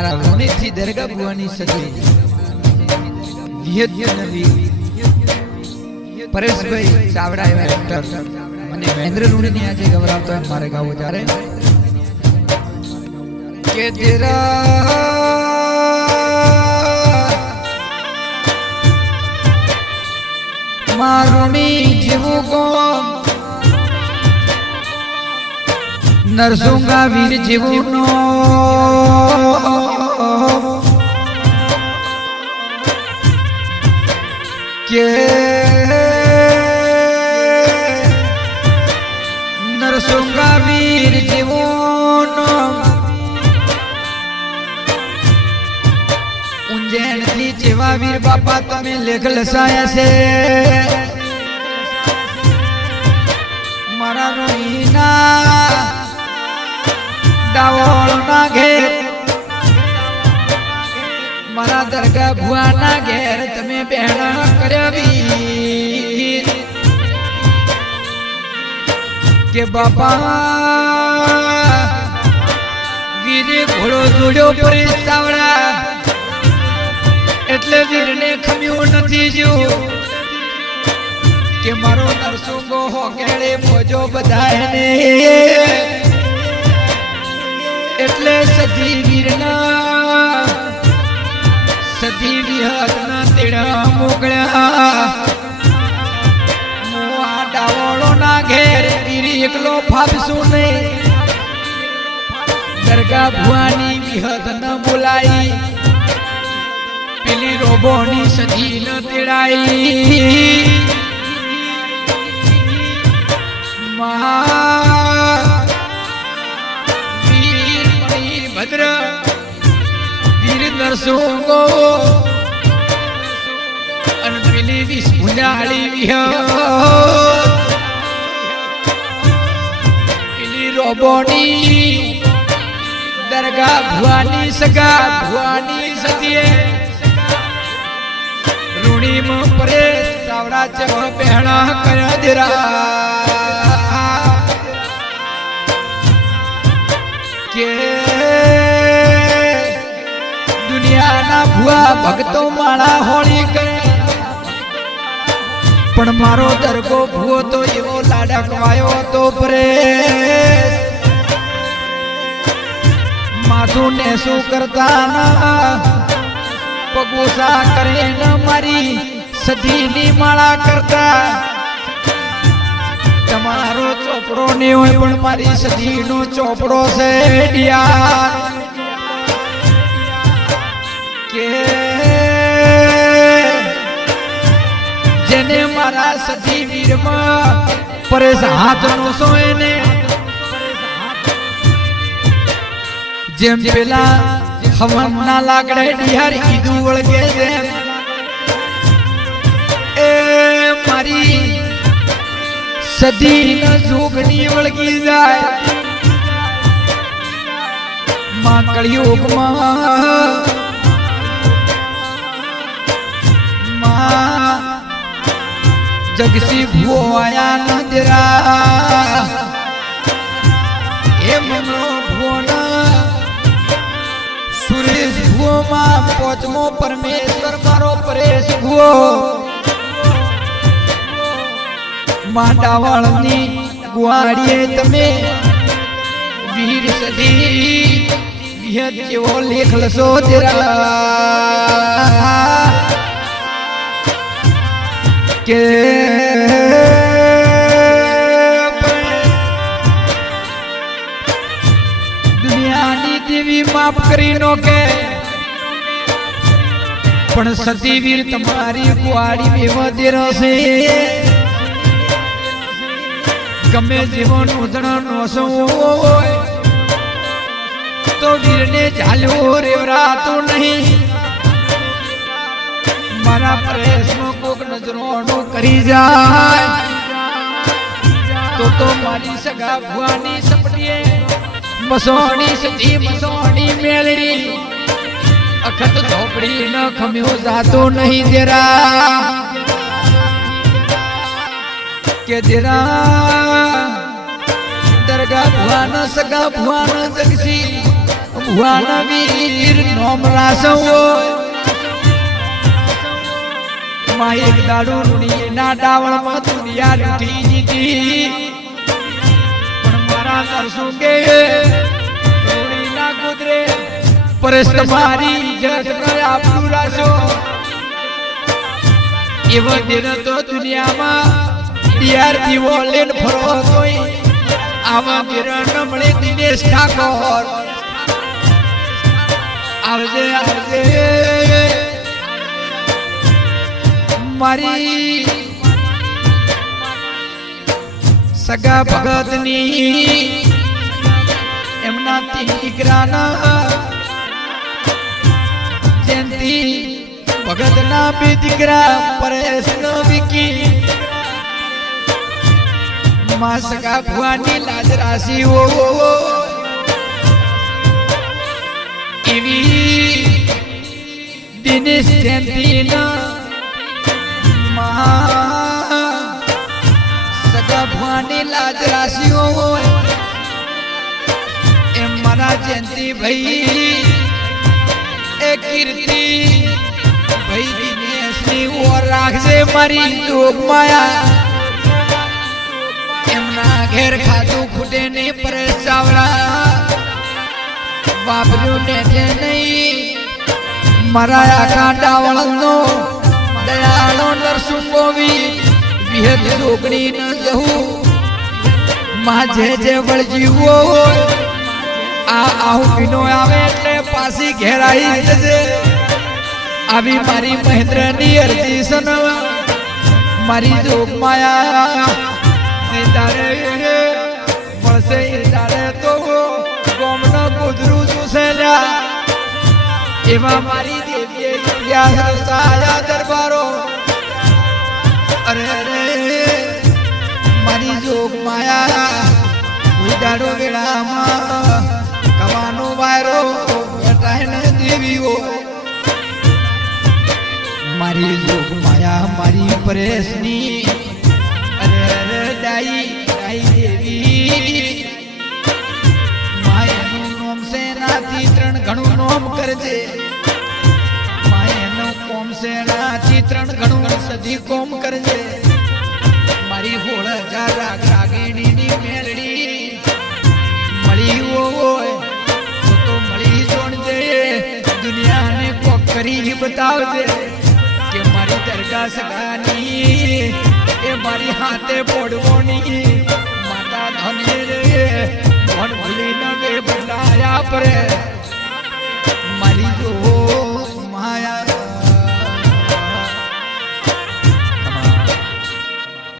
મારા લોણીથી દરગા ભુવાની વિહત નવી પરેશભાઈ ચાવડા એવા એક્ટર મને મહેન્દ્ર લુણીની આજે ગવરાવતો એમ મારે ગાવું ત્યારે કે તેરા મારુણી જેવું કોમ નરસુંગા વીર જેવું નો કે નરસુંગા વીર જેવું નો ઉંજેણથી જેવા વીર બાપા તમે લેખ લસાયા છે મારા રોહીના ડાવોળ ના ઘેર મારા દરગાહ ભુવાના ઘેર તમે પહેણા કર્યા વીર કે બાપા, વીરે ઘોડો જોડ્યો પરે સાવડા એટલે વીરને ખમ્યું નથી જો કે મારો નરસુંગો હોકેડે મોજો બધાયને એટલે સધી વીરના સધી વિહતના તેડા મોકળ્યા હું ડાવળો ના ઘેર વીરી એકલો ફાબશું નહીં. દરગા ભુવાની વિહત ન બોલાઈ. પેલી રોબોની સધી ન તેડાઈ. મા ભદ્ર વીર નરસુંગો અને પેલી વિસ ભુંજાળી વિહ. રોબોની દરગાહ ભુવાની સગા, ભુવાની સતીએ. રૂણીમાં પરે સાવડા ચવ પહેણા કર્યા દેરા. ભુવા ભક્તો માળા હોળી કરે. પણ મારો દરગો ભૂવો તો એવો લાડકવાયો હતો પ્રે. માથું ને શું કરતા પગુસા પગોસા કરે ન મારી સધીની માળા કરતા. તમારો ચોપડો ને હોય પણ મારી સધીનો ચોપડો છે કે જેને સજી વીરમાં પરેશ હાથનો સોયને જેમ પેલા હવનના લાકડે ડિહાર ઈદુ વળગે છે એ મારી સધી ના જોગની વળગી જાય. માં કળિયુગમાં જગસી ભૂવો નદરા એ મનો ભોના સુરેશ ભુવોમાં પોચમો પરમેશ્વર મારો પરેશ ભુવો. માંડાવાળની ગુવાડીએ તમે વીર સદી વિહત લેખ લસો તેરા. કે દુનિયાની દેવી માફ કરી નો કે. પણ સતી વીર તમારી કુવાડી બેવદે રહેશે. ગમે જીવન ઉધણ નોસો હોય, તો વીરને ઝાલ્યો રેવરાતો નહીં. મારા પ્રયાસમાં કોક નજરોનું કરી જાય. તો તો મારી સગા ભુવાની સપટીએ મસોણી સધી મસોણી મેલડી. અખત ઝોપડી ન ખમ્યો જાતો નહીં જરા. કે જરા દરગા ભુવાન, સગા ભુવાન જગસી ભુવાના વીર નોમ રાસવો માં એક દાડું રૂડી ના ડાવણમાં દુનિયા લૂટી જીતી પણ મારા નરસું કે રૂડી ના કુદરે પરેશ તમારી ઇજ્જત કરે આપણું રાસો એવો દિન તો દુનિયામાં યાર દીવો લેન ફરો કોઈ આવા કિરણ મળે દિનેશ ઠાકોર. આવજે આવજે. મારી સગા ભગતની એમના દીકરાના જયંતિ ભગતના બે દીકરા પરેશ વિકી. માં સગા ભુવાની લાજ રાશી ઓ એવી દિનેશ જયંતિના જયંતિ ભાઈ, એ કીર્તિ ભાઈ દિનેશની ઓર રાખજે મારી જોગ માયા. એમના ઘેર ખાતું ખૂટે નહીં પરસાવડા વાપર્યું ને જે નહીં, મારા આખા ડાવળનો દયાળો નરસું કોવી વિહત જોગણી ન જવું. માં જે જે વળજીવો હોય આ આહુ વિનો આવે એટલે પાછી ઘેરાઈ જશે આવી મારી મહેન્દ્રની અરજી સનવા. મારી જોગ માયા તારે મળશે તારે તો ગોમનો કુદરું જોશે લ્યા. એવા મારી દેવીએ દરબારો. પરેશની. અરે ડાઈ ડાઈ દેવી. માયનું નોમ છે નાથી ત્રણ ઘણું નોમ કરજે? માયનું કોમ છે નાથી ત્રણ ઘણું સદી કોમ કરજે? મારી હોળ જારા કાગીણીની મેલડી. મળી હોય તો મળી જોણજે. દુનિયાને કોક કરી બતાવજે. માતા સગાની એ મારી હાથે પોડવોની માતા ધની રે, મન ભૂલી ન રે ભૂલાયા પરે. મારી જો